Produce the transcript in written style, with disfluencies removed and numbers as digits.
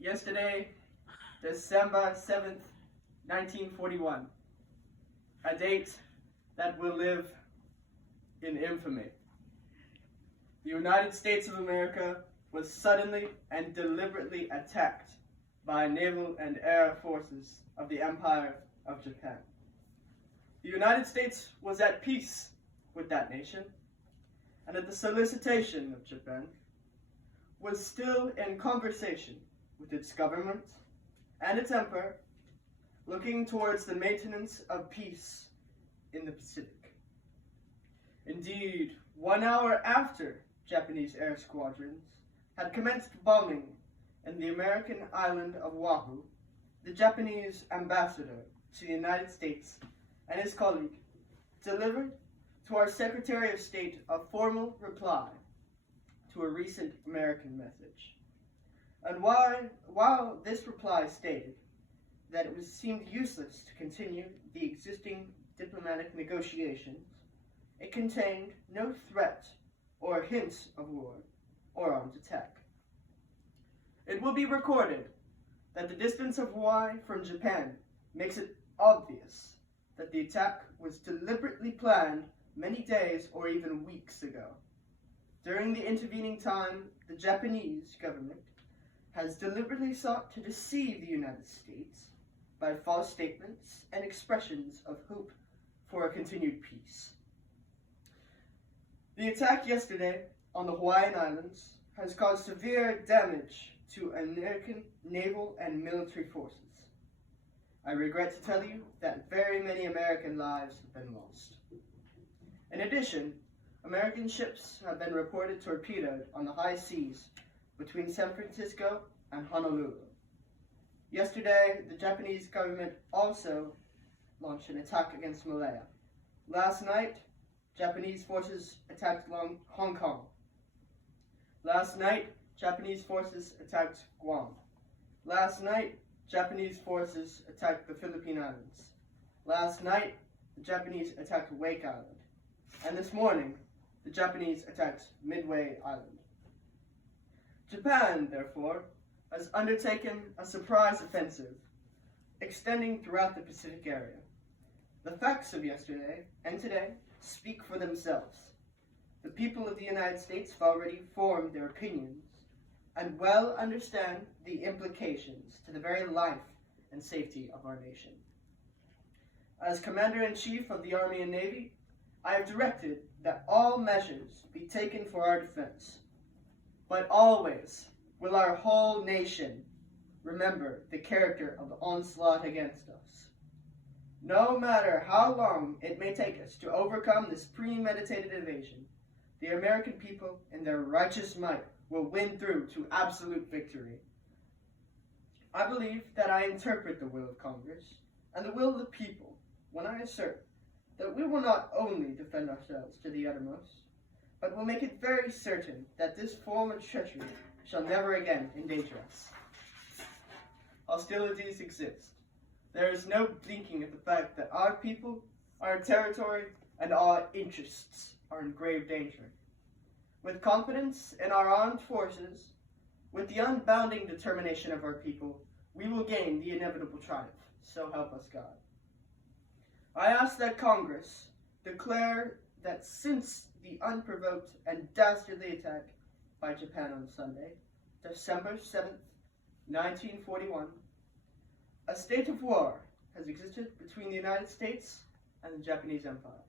Yesterday, December 7th, 1941, a date that will live in infamy. The United States of America was suddenly and deliberately attacked by naval and air forces of the Empire of Japan. The United States was at peace with that nation, and at the solicitation of Japan, was still in conversation with its government and its emperor, looking towards the maintenance of peace in the Pacific. Indeed, 1 hour after Japanese air squadrons had commenced bombing in the American island of Oahu, the Japanese ambassador to the United States and his colleague delivered to our Secretary of State a formal reply to a recent American message. And while this reply stated that it seemed useless to continue the existing diplomatic negotiations, it contained no threat or hints of war or armed attack. It will be recorded that the distance of Hawaii from Japan makes it obvious that the attack was deliberately planned many days or even weeks ago. During the intervening time, the Japanese government has deliberately sought to deceive the United States by false statements and expressions of hope for a continued peace. The attack yesterday on the Hawaiian Islands has caused severe damage to American naval and military forces. I regret to tell you that very many American lives have been lost. In addition, American ships have been reported torpedoed on the high seas between San Francisco and Honolulu. Yesterday, the Japanese government also launched an attack against Malaya. Last night, Japanese forces attacked Hong Kong. Last night, Japanese forces attacked Guam. Last night, Japanese forces attacked the Philippine Islands. Last night, the Japanese attacked Wake Island. And this morning, the Japanese attacked Midway Island. Japan, therefore, has undertaken a surprise offensive, extending throughout the Pacific area. The facts of yesterday and today speak for themselves. The people of the United States have already formed their opinions and well understand the implications to the very life and safety of our nation. As Commander-in-Chief of the Army and Navy, I have directed that all measures be taken for our defense, but always will our whole nation remember the character of the onslaught against us. No matter how long it may take us to overcome this premeditated invasion, the American people in their righteous might will win through to absolute victory. I believe that I interpret the will of Congress and the will of the people when I assert that we will not only defend ourselves to the uttermost, but will make it very certain that this form of treachery shall never again endanger us. Hostilities exist. There is no blinking at the fact that our people, our territory, and our interests are in grave danger. With confidence in our armed forces, with the unbounding determination of our people, we will gain the inevitable triumph. So help us God. I ask that Congress declare that since the unprovoked and dastardly attack by Japan on Sunday, December 7th, 1941, a state of war has existed between the United States and the Japanese Empire.